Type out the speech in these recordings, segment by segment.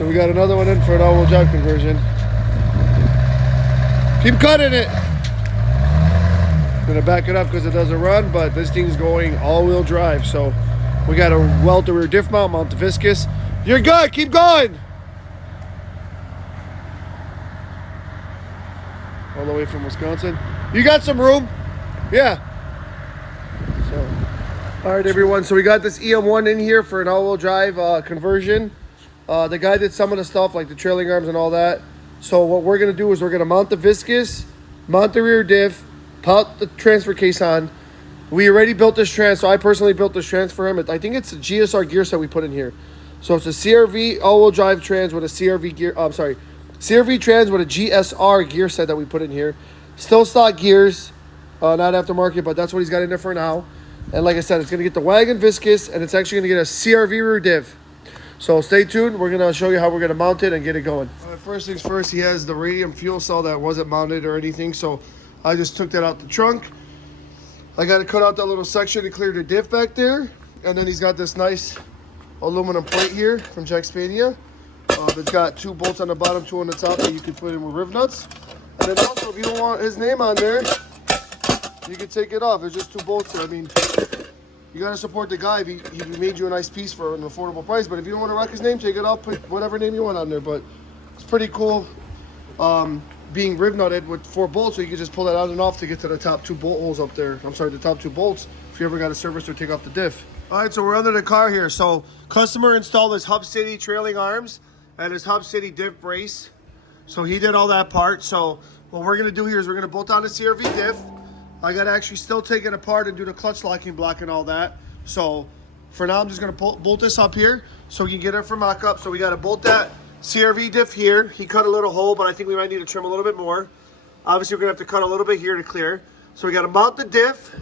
So we got another one in for an all-wheel drive conversion. Keep cutting it. I'm gonna back it up because it doesn't run, but this thing's going all-wheel drive. So we got to weld the rear diff mount, mount the Viscous. You're good. Keep going. All the way from Wisconsin. You got some room? Yeah. So, all right, everyone. So we got this EM1 in here for an all-wheel drive conversion. The guy did some of the stuff like the trailing arms and all that. So what we're gonna do is we're gonna mount the Viscous, mount the rear diff, put the transfer case on. We already built this trans, so I personally built this trans for him. I think it's a GSR gear set we put in here. So it's a CRV all-wheel drive trans with a CRV gear. CRV trans with a GSR gear set that we put in here. Still stock gears, not aftermarket, but that's what he's got in there for now. And like I said, it's gonna get the wagon Viscous, and it's actually gonna get a CRV rear diff. So stay tuned. We're gonna show you how we're gonna mount it and get it going. All right, first things first, he has the radium fuel cell that wasn't mounted or anything, so I just took that out the trunk. I got to cut out that little section to clear the diff back there, and then he's got this nice aluminum plate here from Jackspania. It's got 2 bolts on the bottom, 2 on the top that you can put in with riv nuts. And then also, if you don't want his name on there, you can take it off. There's just 2 bolts there. I mean, you got to support the guy. He made you a nice piece for an affordable price. But if you don't want to rock his name, take it off, put whatever name you want on there. But it's pretty cool being riv nutted with 4 bolts, so you can just pull that out and off to get to the top 2 bolt holes up there. I'm sorry, the top 2 bolts if you ever got to service or take off the diff. All right, so we're under the car here. So customer installed his Hub City trailing arms and his Hub City diff brace. So he did all that part. So what we're gonna do here is we're gonna bolt on the CRV diff. I gotta actually still take it apart and do the clutch locking block and all that. So for now, I'm just gonna bolt this up here so we can get it for mock-up. So we gotta bolt that CRV diff here. He cut a little hole, but I think we might need to trim a little bit more. Obviously, we're gonna have to cut a little bit here to clear. So we gotta mount the diff,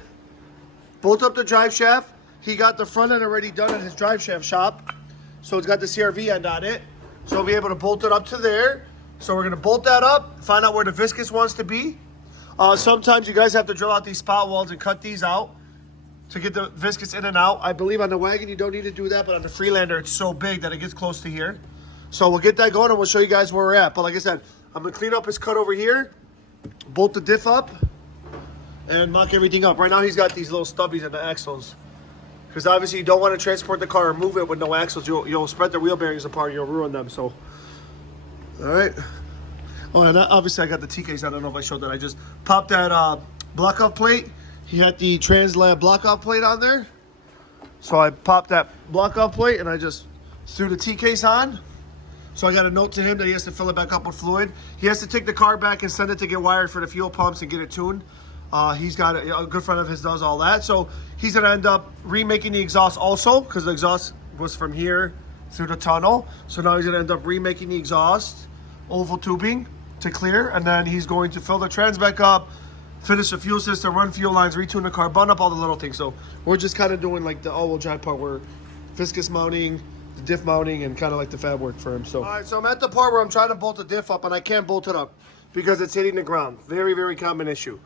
bolt up the drive shaft. He got the front end already done at his drive shaft shop. So it's got the CRV end on it. So we'll be able to bolt it up to there. So we're gonna bolt that up, find out where the Viscous wants to be. Sometimes you guys have to drill out these spot welds and cut these out to get the Viscous in and out. I believe on the wagon you don't need to do that, but on the Freelander it's so big that it gets close to here. So we'll get that going and we'll show you guys where we're at. But like I said, I'm gonna clean up his cut over here, bolt the diff up, and mock everything up. Right now he's got these little stubbies in the axles, because obviously you don't want to transport the car or move it with no axles. You'll spread the wheel bearings apart, you'll ruin them. So, all right. Oh, and obviously I got the T-case. I don't know if I showed that. I just popped that block-off plate. He had the Translab block-off plate on there. So I popped that block-off plate and I just threw the T-case on. So I got a note to him that he has to fill it back up with fluid. He has to take the car back and send it to get wired for the fuel pumps and get it tuned. He's got a good friend of his does all that. So he's gonna end up remaking the exhaust also, because the exhaust was from here through the tunnel. So now he's gonna end up remaking the exhaust, oval tubing to clear, and then he's going to fill the trans back up, finish the fuel system, run fuel lines, retune the car, button up all the little things. So we're just kind of doing like the all-wheel drive part where Viscous mounting, the diff mounting, and kind of like the fab work for him. So all right, so I'm at the part where I'm trying to bolt the diff up and I can't bolt it up because it's hitting the ground. Very, very common issue.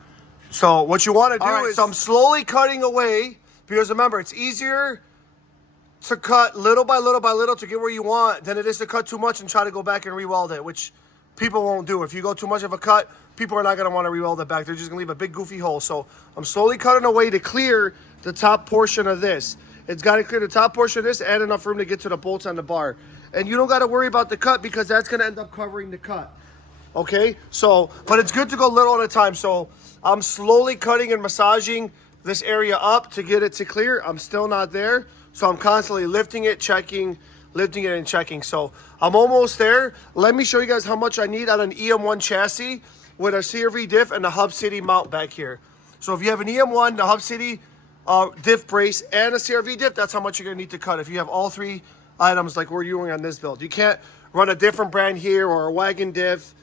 So what you want to do is, so I'm slowly cutting away, because remember, it's easier to cut little by little by little to get where you want than it is to cut too much and try to go back and re-weld it, which people won't do. If you go too much of a cut, people are not going to want to re-weld it back. They're just going to leave a big goofy hole. So I'm slowly cutting away to clear the top portion of this. It's got to clear the top portion of this and enough room to get to the bolts on the bar. And you don't got to worry about the cut, because that's going to end up covering the cut. Okay? So, but it's good to go little at a time. So I'm slowly cutting and massaging this area up to get it to clear. I'm still not there. So I'm constantly lifting it, checking, lifting it and checking. So I'm almost there. Let me show you guys how much I need on an EM1 chassis with a CRV diff and the Hub City mount back here. So if you have an EM1, the Hub City diff brace, and a CRV diff, that's how much you're gonna need to cut if you have all 3 items like we're doing on this build. You can't run a different brand here or a wagon diff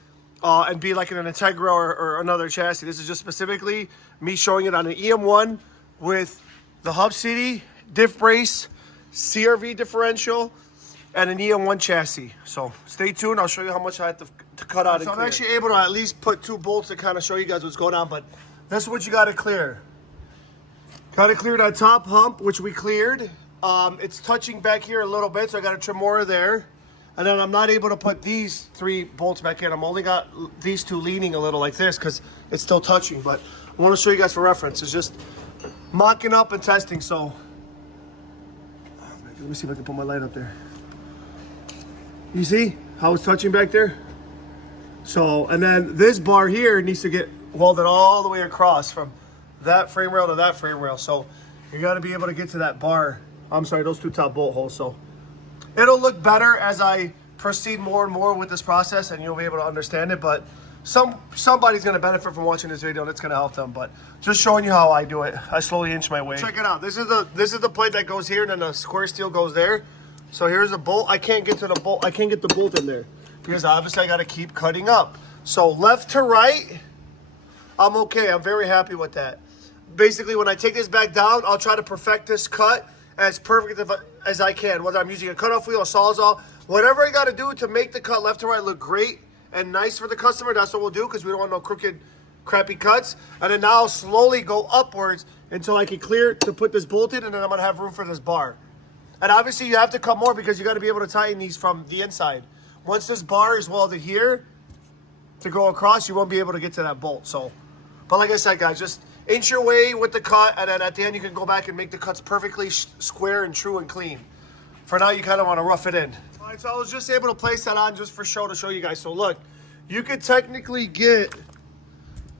and be like in an Integra or another chassis. This is just specifically me showing it on an EM1 with the Hub City diff brace, CRV differential, and an EM1 chassis. So stay tuned. I'll show you how much I have to cut out. So I'm actually able to at least put 2 bolts to kind of show you guys what's going on, but this is what you got to clear. Got to clear that top hump, which we cleared. It's touching back here a little bit, so I got to trim more there. And then I'm not able to put these 3 bolts back in. I'm only got these 2 leaning a little like this because it's still touching. But I want to show you guys for reference. It's just mocking up and testing. So let me see if I can put my light up there. You see how it's touching back there? So, and then this bar here needs to get welded all the way across from that frame rail to that frame rail. So you got to be able to get to that bar. I'm sorry, those 2 top bolt holes. So it'll look better as I proceed more and more with this process, and you'll be able to understand it. But somebody's going to benefit from watching this video, and it's going to help them. But just showing you how I do it. I slowly inch my way. Check it out. This is the plate that goes here, and then the square steel goes there. So here's a bolt. I can't get to the bolt. I can't get the bolt in there because obviously I got to keep cutting up. So left to right, I'm okay. I'm very happy with that. Basically, when I take this back down, I'll try to perfect this cut as perfect as I can, whether I'm using a cutoff wheel, a sawzall, whatever I got to do to make the cut left to right look great and nice for the customer. That's what we'll do because we don't want no crooked, crappy cuts. And then now I'll slowly go upwards until I can clear to put this bolt in, and then I'm gonna have room for this bar. And obviously you have to cut more because you got to be able to tighten these from the inside. Once this bar is welded here to go across, you won't be able to get to that bolt. So, but like I said, guys, just inch your way with the cut, and then at the end you can go back and make the cuts perfectly square and true and clean. For now, you kind of want to rough it in. All right, so I was just able to place that on just for show to show you guys. So look, you could technically get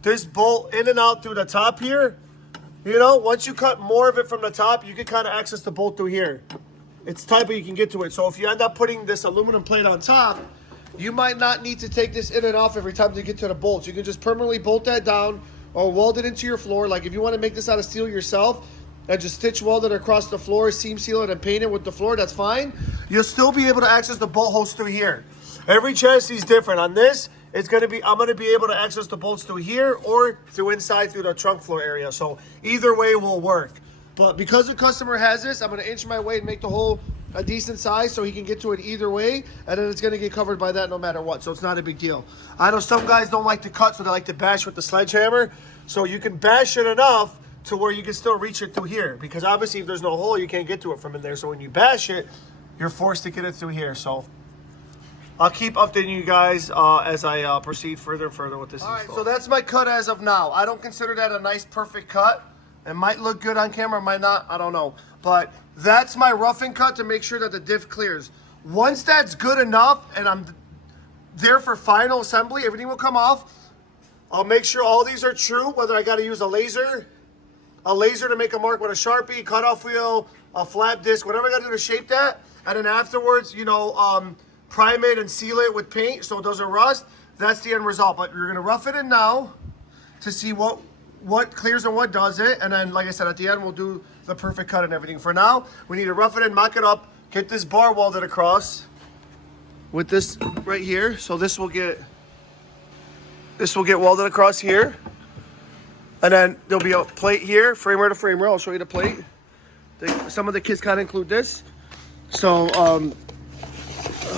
this bolt in and out through the top here. You know, once you cut more of it from the top, you can kind of access the bolt through here. It's tight, but you can get to it. So if you end up putting this aluminum plate on top, you might not need to take this in and off every time to get to the bolts. You can just permanently bolt that down or weld it into your floor. Like if you want to make this out of steel yourself and just stitch weld it across the floor, seam seal it, and paint it with the floor, that's fine. You'll still be able to access the bolt holes through here. Every chassis is different. On this, I'm gonna be able to access the bolts through here or through inside through the trunk floor area. So either way will work. But because the customer has this, I'm gonna inch my way and make the hole a decent size so he can get to it either way, and then it's gonna get covered by that no matter what. So it's not a big deal. I know some guys don't like to cut, so they like to bash with the sledgehammer. So you can bash it enough to where you can still reach it through here, because obviously if there's no hole, you can't get to it from in there. So when you bash it, you're forced to get it through here. So I'll keep updating you guys as I proceed further and further with this. All right, so that's my cut as of now. I don't consider that a nice, perfect cut. It might look good on camera, might not, I don't know. But that's my roughing cut to make sure that the diff clears. Once that's good enough and I'm there for final assembly, everything will come off. I'll make sure all these are true, whether I gotta use a laser to make a mark with a Sharpie, cutoff wheel, a flat disc, whatever I gotta do to shape that. And then afterwards, you know, prime it and seal it with paint so it doesn't rust. That's the end result. But you're gonna rough it in now to see what clears and what doesn't. And then, like I said, at the end, we'll do the perfect cut and everything. For now, we need to rough it in, mock it up, get this bar welded across with this right here. So this will get welded across here. And then there'll be a plate here, frame rail to frame rail. I'll show you the plate. Some of the kits kind of include this. So, oh,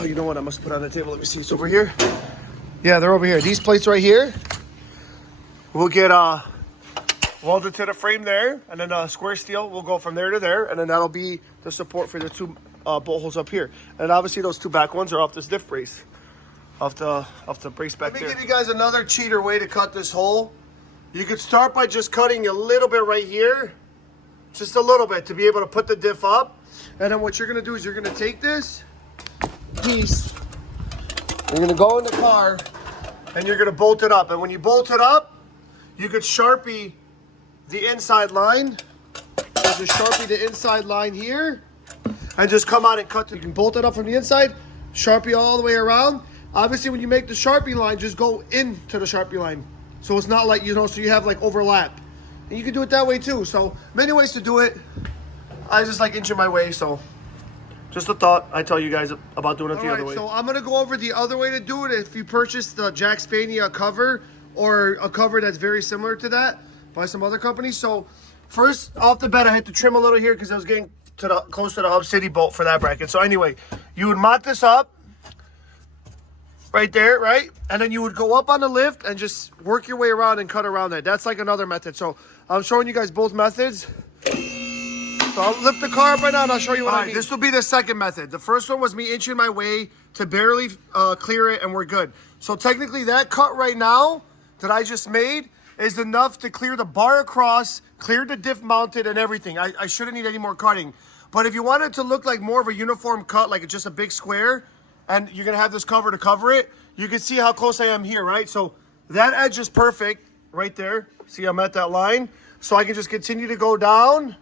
you know what? I must put it on the table. Let me see. It's over here. Yeah, they're over here. These plates right here will get welded to the frame there, and then square steel will go from there to there, and then that'll be the support for the 2 bolt holes up here. And obviously those 2 back ones are off this diff brace, off the brace back there. Let me give you guys another cheater way to cut this hole. You could start by just cutting a little bit right here, just a little bit, to be able to put the diff up. And then what you're gonna do is you're gonna take this piece, you're gonna go in the car, and you're gonna bolt it up. And when you bolt it up, you could Sharpie the inside line. So just Sharpie the inside line here, and just come out and cut. You can bolt it up from the inside, Sharpie all the way around. Obviously, when you make the Sharpie line, just go into the Sharpie line. So it's not like, you know, so you have like overlap. And you can do it that way too. So many ways to do it. I just like inching my way, so just a thought. I tell you guys about doing it the other way. So I'm gonna go over the other way to do it. If you purchase the Jack Spania cover or a cover that's very similar to that by some other companies. So first off the bat, I had to trim a little here because I was getting to close to the Hub City bolt for that bracket. So anyway, you would mock this up right there, right? And then you would go up on the lift and just work your way around and cut around that. That's like another method. So I'm showing you guys both methods. So I'll lift the car up right now and I'll show you what I mean. This will be the second method. The first one was me inching my way to barely clear it, and we're good. So technically that cut right now that I just made is enough to clear the bar across, clear the diff mounted and everything. I shouldn't need any more cutting. But if you want it to look like more of a uniform cut, like it's just a big square, and you're gonna have this cover to cover it, you can see how close I am here, right? So that edge is perfect right there. See, I'm at that line. So I can just continue to go down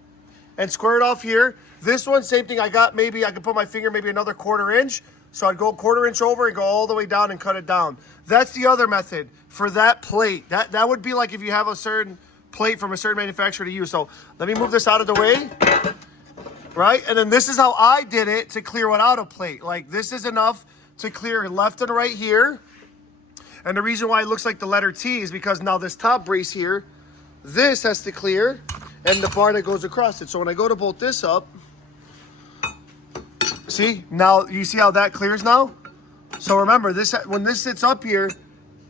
and square it off here. This one, same thing. I got maybe, I could put my finger maybe another 1/4 inch. So I'd go 1/4 inch over and go all the way down and cut it down. That's the other method for that plate. That would be like if you have a certain plate from a certain manufacturer to use. So let me move this out of the way, right? And then this is how I did it to clear without a plate. Like this is enough to clear left and right here. And the reason why it looks like the letter T is because now this top brace here, this has to clear and the bar that goes across it. So when I go to bolt this up, see, now you see how that clears now? So remember, this when this sits up here,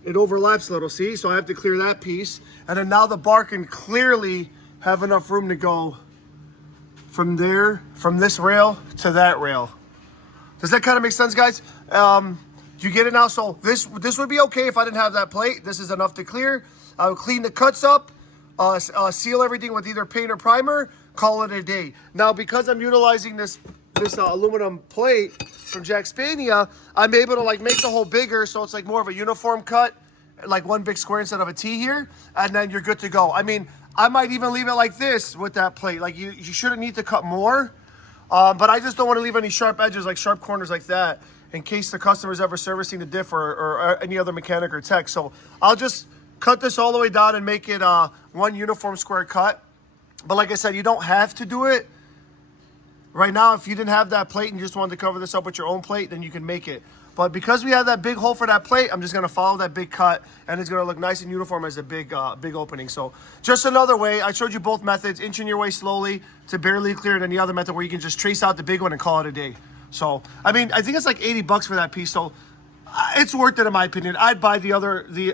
it overlaps a little, see? So I have to clear that piece. And then now the bar can clearly have enough room to go from there, from this rail to that rail. Does that kind of make sense, guys? You get it now? So this would be okay if I didn't have that plate. This is enough to clear. I would clean the cuts up, seal everything with either paint or primer, call it a day. Now, because I'm utilizing this aluminum plate from Jack Spania, I'm able to like make the hole bigger so it's like more of a uniform cut, like one big square instead of a T here, and then you're good to go. I mean, I might even leave it like this with that plate. Like you shouldn't need to cut more, but I just don't want to leave any sharp edges, like sharp corners like that, in case the customer's ever servicing the diff or any other mechanic or tech. So I'll just cut this all the way down and make it one uniform square cut. But like I said, you don't have to do it. Right now, if you didn't have that plate and you just wanted to cover this up with your own plate, then you can make it. But because we have that big hole for that plate, I'm just going to follow that big cut, and it's going to look nice and uniform as a big opening. So just another way. I showed you both methods, inching your way slowly to barely clear it, and the other method where you can just trace out the big one and call it a day. So, I mean, I think it's like $80 for that piece. So it's worth it in my opinion. I'd buy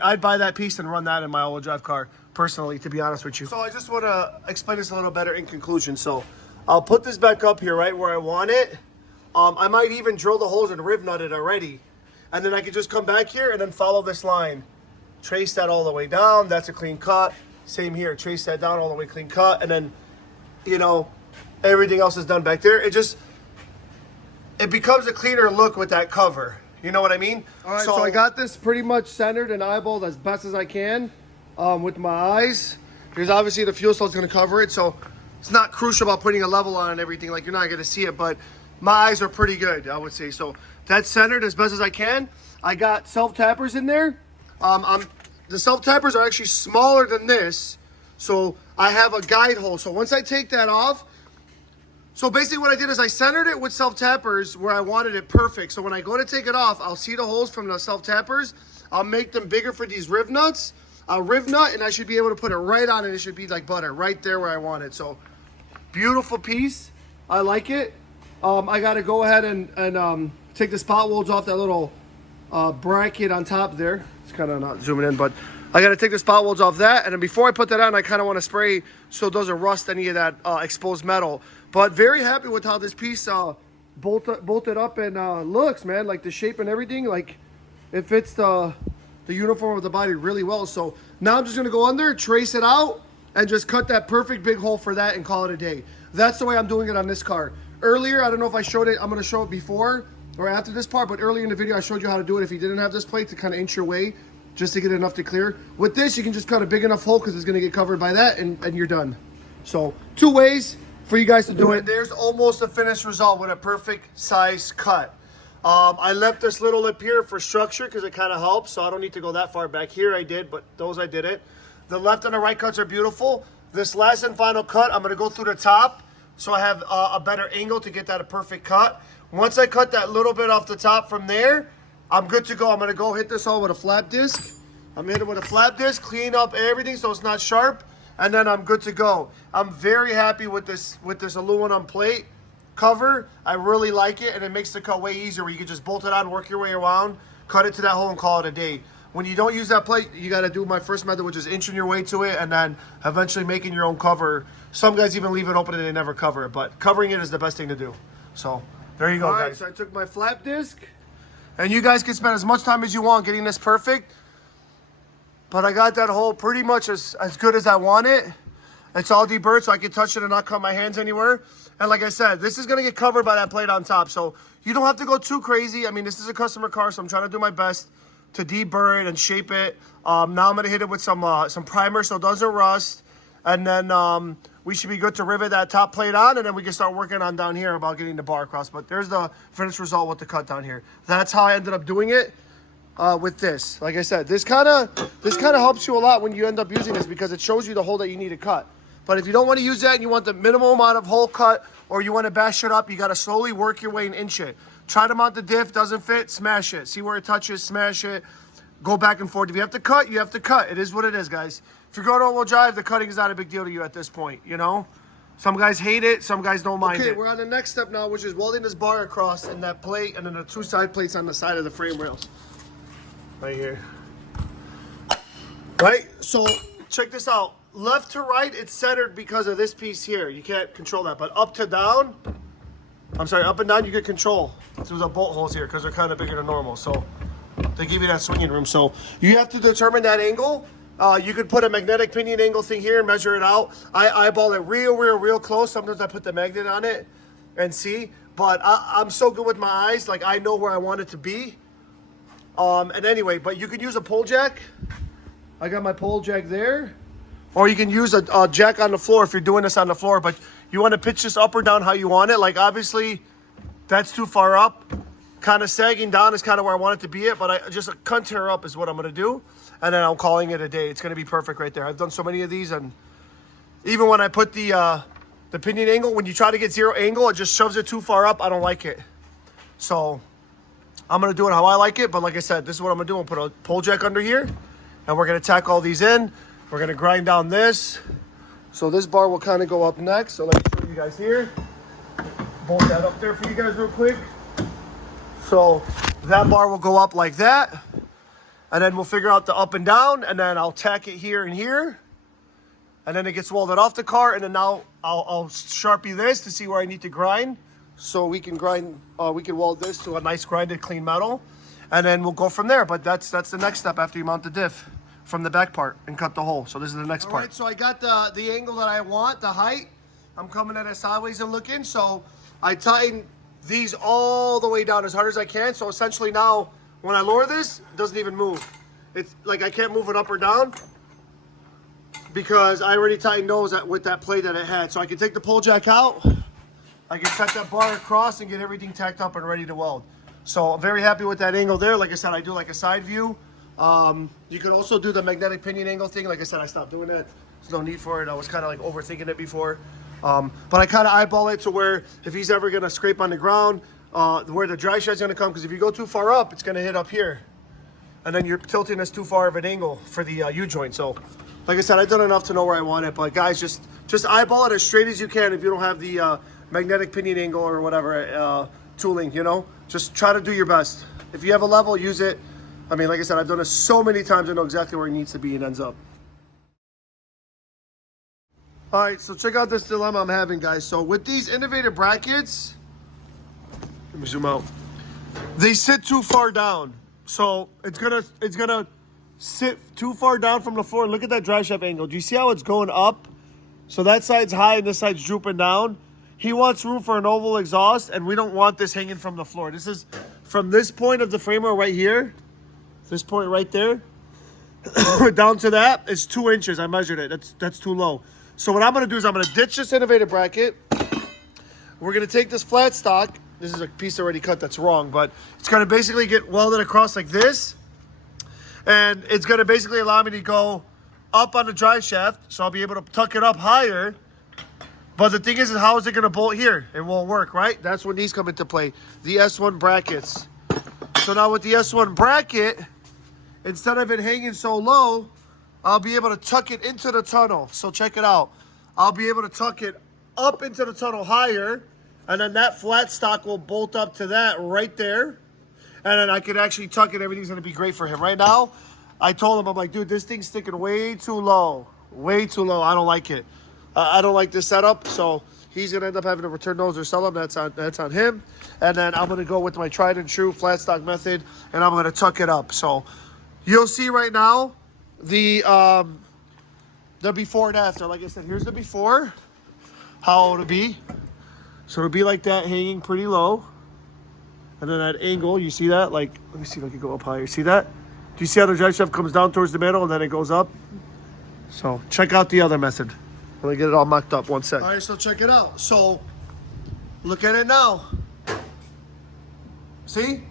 I'd buy that piece and run that in my all-wheel drive car personally, to be honest with you. So I just want to explain this a little better in conclusion. So I'll put this back up here right where I want it. I might even drill the holes and riv nut it already. And then I can just come back here and then follow this line. Trace that all the way down. That's a clean cut. Same here. Trace that down all the way, clean cut. And then, you know, everything else is done back there. It becomes a cleaner look with that cover. You know what I mean? All right, so I got this pretty much centered and eyeballed as best as I can with my eyes. Because obviously the fuel cell is going to cover it. So it's not crucial about putting a level on and everything. Like, you're not going to see it. But my eyes are pretty good, I would say. So that's centered as best as I can. I got self-tappers in there. The self-tappers are actually smaller than this. So I have a guide hole. So once I take that off, so basically what I did is I centered it with self-tappers where I wanted it perfect. So when I go to take it off, I'll see the holes from the self-tappers. I'll make them bigger for these riv nuts. I'll riv nut, and I should be able to put it right on, and it should be like butter right there where I want it. So beautiful piece. I like it. I got to go ahead and take the spot welds off that little bracket on top there. It's kind of not zooming in, but I got to take the spot welds off that. And then before I put that on, I kind of want to spray so it doesn't rust any of that exposed metal. But very happy with how this piece bolted up and looks, man. Like the shape and everything, like it fits the uniform of the body really well. So now I'm just going to go under, trace it out, and just cut that perfect big hole for that and call it a day. That's the way I'm doing it on this car. Earlier, I don't know if I showed it. I'm going to show it before or after this part, but earlier in the video, I showed you how to do it if you didn't have this plate to kind of inch your way just to get enough to clear. With this, you can just cut a big enough hole because it's going to get covered by that, and you're done. So 2 ways for you guys to do it. There's almost a finished result with a perfect size cut. I left this little lip here for structure because it kind of helps, so I don't need to go that far back here. I did, but those I didn't. The left and the right cuts are beautiful. This last and final cut, I'm going to go through the top so I have a better angle to get that a perfect cut. Once I cut that little bit off the top from there, I'm good to go. I'm going to go hit this all with a flap disc. I'm hitting it with a flap disc, clean up everything so it's not sharp, and then I'm good to go. I'm very happy with this aluminum plate cover. I really like it, and it makes the cut way easier where you can just bolt it on, work your way around, cut it to that hole, and call it a day. When you don't use that plate, you got to do my first method, which is inching your way to it and then eventually making your own cover. Some guys even leave it open and they never cover it, but covering it is the best thing to do. So there you go, guys. So I took my flap disc, And you guys can spend as much time as you want getting this perfect. But I got that hole pretty much as good as I want it. It's all deburred, so I can touch it and not cut my hands anywhere. And like I said, this is going to get covered by that plate on top. So you don't have to go too crazy. I mean, this is a customer car, so I'm trying to do my best to deburr it and shape it. Now I'm going to hit it with some primer so it doesn't rust. And then we should be good to rivet that top plate on, and then we can start working on down here about getting the bar across. But there's the finished result with the cut down here. That's how I ended up doing it. With this, like I said, this kind of helps you a lot when you end up using this, because it shows you the hole that you need to cut. But if you don't want to use that and you want the minimal amount of hole cut, or you want to bash it up, you got to slowly work your way and inch it. Try to mount the diff, doesn't fit, smash it. See where it touches, smash it. Go back and forth. If you have to cut, you have to cut. It is what it is, guys. If you're going all-wheel drive, the cutting is not a big deal to you at this point, you know? Some guys hate it, some guys don't mind it. Okay, we're on the next step now, which is welding this bar across and that plate, and then the two side plates on the side of the frame rails. Right here. Right? So check this out. Left to right, it's centered because of this piece here. You can't control that. But up to down, I'm sorry, up and down, you get control through the bolt holes here because they're kind of bigger than normal. So they give you that swinging room. So you have to determine that angle. You could put a magnetic pinion angle thing here and measure it out. I eyeball it real close. Sometimes I put the magnet on it and see. But I'm so good with my eyes. Like, I know where I want it to be. And anyway, but you can use a pole jack. I got my pole jack there. Or you can use a jack on the floor if you're doing this on the floor. But you want to pitch this up or down how you want it. Like, obviously, that's too far up. Kind of sagging down is kind of where I want it to be at. But I just a cunt tear up is what I'm going to do. And then I'm calling it a day. It's going to be perfect right there. I've done so many of these. And even when I put the pinion angle, when you try to get zero angle, it just shoves it too far up. I don't like it. So I'm going to do it how I like it, but like I said, this is what I'm going to do. I'm going to put a pole jack under here, and we're going to tack all these in. We're going to grind down this. So this bar will kind of go up next. So let me show you guys here. Bolt that up there for you guys real quick. So that bar will go up like that. And then we'll figure out the up and down, and then I'll tack it here and here. And then it gets welded off the car, and then now I'll Sharpie this to see where I need to grind. So we can grind, we can weld this to a nice grinded clean metal, and then we'll go from there. But that's the next step after you mount the diff from the back part and cut the hole. So this is the next part. All right, so I got the angle that I want, the height. I'm coming at it sideways and looking. So I tighten these all the way down as hard as I can. So essentially now, when I lower this, it doesn't even move. It's like I can't move it up or down because I already tightened those with that plate that it had. So I can take the pole jack out. I can set that bar across and get everything tacked up and ready to weld. So I'm very happy with that angle there. Like I said, I do like a side view. You could also do the magnetic pinion angle thing. Like I said, I stopped doing that. There's no need for it. I was kind of like overthinking it before. But I kind of eyeball it to where if he's ever going to scrape on the ground, where the dry shed's going to come. Because if you go too far up, it's going to hit up here. And then you're tilting this too far of an angle for the U-joint. So like I said, I've done enough to know where I want it. But guys, just eyeball it as straight as you can if you don't have the magnetic pinion angle or whatever tooling, you know. Just try to do your best. If you have a level, use it. I mean, like I said, I've done it so many times. I know exactly where it needs to be and ends up. All right, so check out this dilemma I'm having, guys. So with these innovative brackets, let me zoom out. They sit too far down, so it's gonna sit too far down from the floor. Look at that drive shaft angle. Do you see how it's going up? So that side's high and this side's drooping down. He wants room for an oval exhaust, and we don't want this hanging from the floor. This is from this point of the framework right here, this point right there, down to that is 2 inches. I measured it. That's too low. So what I'm going to do is I'm going to ditch this innovative bracket. We're going to take this flat stock. This is a piece already cut that's wrong, but it's going to basically get welded across like this. And it's going to basically allow me to go up on the drive shaft, so I'll be able to tuck it up higher. But the thing is how is it going to bolt here? It won't work, right? That's when these come into play, the S1 brackets. So now with the S1 bracket, instead of it hanging so low, I'll be able to tuck it into the tunnel. So check it out. I'll be able to tuck it up into the tunnel higher, and then that flat stock will bolt up to that right there. And then I can actually tuck it. Everything's going to be great for him. Right now, I told him, I'm like, dude, this thing's sticking way too low. Way too low. I don't like it. I don't like this setup. So He's gonna end up having to return those or sell them. That's on him. And then I'm gonna go with my tried and true flat stock method, and I'm gonna tuck it up. So you'll see right now the before and after. Like I said, here's the before, how it'll be. So it'll be like that, hanging pretty low. And then at angle, you see that? Like, let me see if I can go up higher. See that? Do you see how the drive shaft comes down towards the middle and then it goes up? So check out the other method. Let me get it all mocked up. 1 sec. All right, so check it out. So look at it now. See?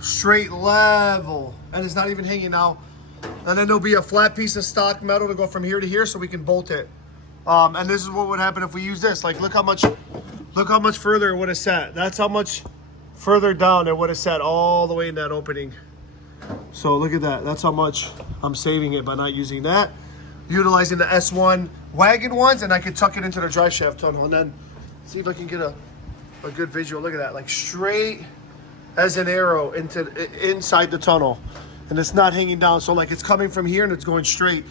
Straight level. And it's not even hanging now. And then there'll be a flat piece of stock metal to go from here to here so we can bolt it. And this is what would happen if we use this. Like, look how much further it would have sat. That's how much further down it would have sat all the way in that opening. So look at that. That's how much I'm saving it by not using that. Utilizing the S1 wagon ones, and I could tuck it into the drive shaft tunnel. And then see if I can get a good visual. Look at that. Like straight as an arrow inside the tunnel. And it's not hanging down. So like it's coming from here and it's going straight.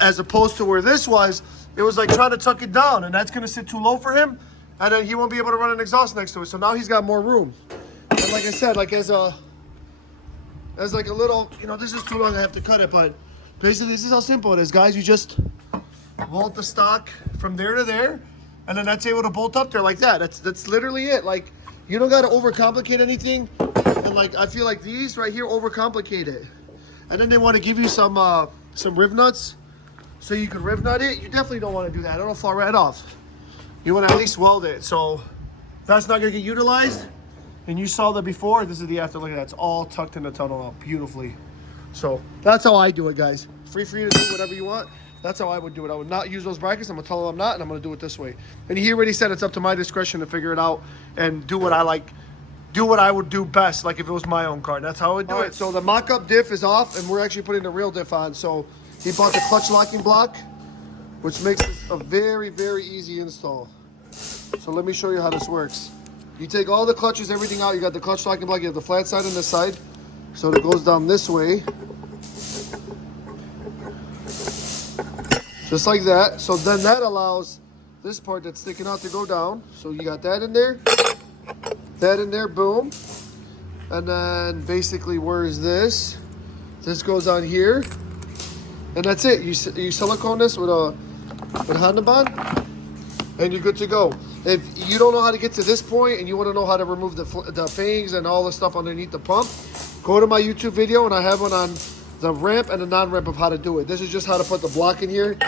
As opposed to where this was, it was like trying to tuck it down, and that's going to sit too low for him. And then he won't be able to run an exhaust next to it. So now he's got more room. And like I said, like as like a little, you know, this is too long, I have to cut it, but basically this is how simple it is, guys. You just bolt the stock from there to there, and then that's able to bolt up there like that. That's literally it. Like, you don't got to overcomplicate anything. And like, I feel like these right here overcomplicate it. And then they want to give you some riv nuts so you can riv nut it. You definitely don't want to do that. It'll fall right off. You want to at least weld it. So that's not going to get utilized. And you saw the before, this is the after. Look at that. It's all tucked in the tunnel up beautifully. So that's how I do it, guys. Free for you to do whatever you want. That's how I would do it. I would not use those brackets. I'm going to tell them I'm not, and I'm going to do it this way. And he already said it's up to my discretion to figure it out and do what I like. Do what I would do best, like if it was my own car. That's how I would do it. So the mock-up diff is off, and we're actually putting the real diff on. So he bought the clutch locking block, which makes this a very, very easy install. So let me show you how this works. You take all the clutches, everything out. You got the clutch locking block. You have the flat side and this side. So it goes down this way. Just like that. So then that allows this part that's sticking out to go down. So you got that in there. That in there, boom. And then basically, where is this? This goes on here. And that's it. You silicone this with Honda Bond, and you're good to go. If you don't know how to get to this point and you want to know how to remove the fangs and all the stuff underneath the pump, go to my YouTube video, and I have one on the ramp and the non-ramp of how to do it. This is just how to put the block in here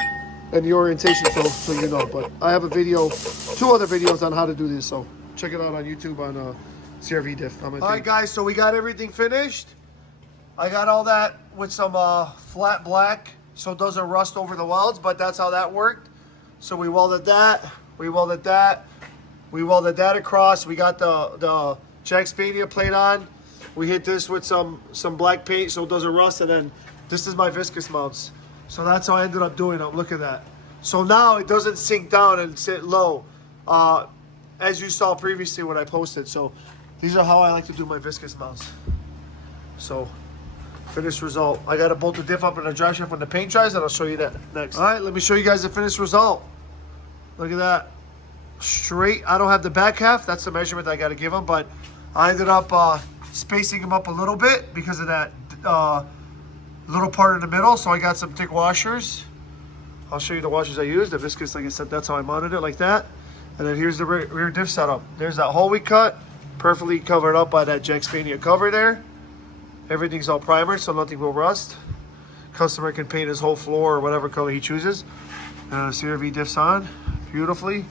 and the orientation, so you know. But I have a video, 2 other videos on how to do this, so check it out on YouTube on CRV Diff. All right, guys, so we got everything finished. I got all that with some flat black so it doesn't rust over the welds, but that's how that worked. So we welded that, we welded that, we welded that across. We got the Jack Spania plate on. We hit this with some black paint so it doesn't rust, and then this is my viscous mounts. So that's how I ended up doing them. Look at that. So now it doesn't sink down and sit low, as you saw previously when I posted. So these are how I like to do my viscous mounts. So finished result. I got to bolt the diff up in the drive shaft when the paint dries, and I'll show you that next. All right, let me show you guys the finished result. Look at that. Straight. I don't have the back half. That's the measurement I got to give them, but I ended up spacing them up a little bit because of that little part in the middle. So I got some thick washers. I'll show you the washers I used. The viscous, like I said, that's how I mounted it, like that. And then here's the rear diff setup. There's that hole we cut, perfectly covered up by that Jack Spania cover there. Everything's all primered, so nothing will rust. Customer can paint his whole floor or whatever color he chooses. CRV diffs on beautifully.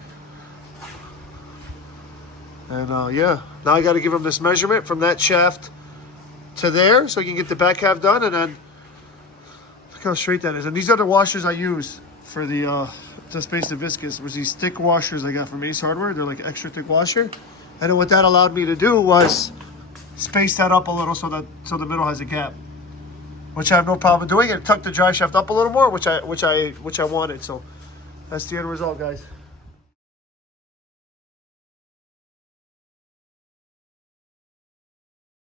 And yeah, now I got to give him this measurement from that shaft to there so he can get the back half done. And then look how straight that is. And these are the washers I use for the to space the viscous. Was these thick washers I got from Ace Hardware. They're like extra thick washer. And then what that allowed me to do was space that up a little so the middle has a gap, which I have no problem doing. And tuck the drive shaft up a little more, which I wanted. So that's the end result, guys.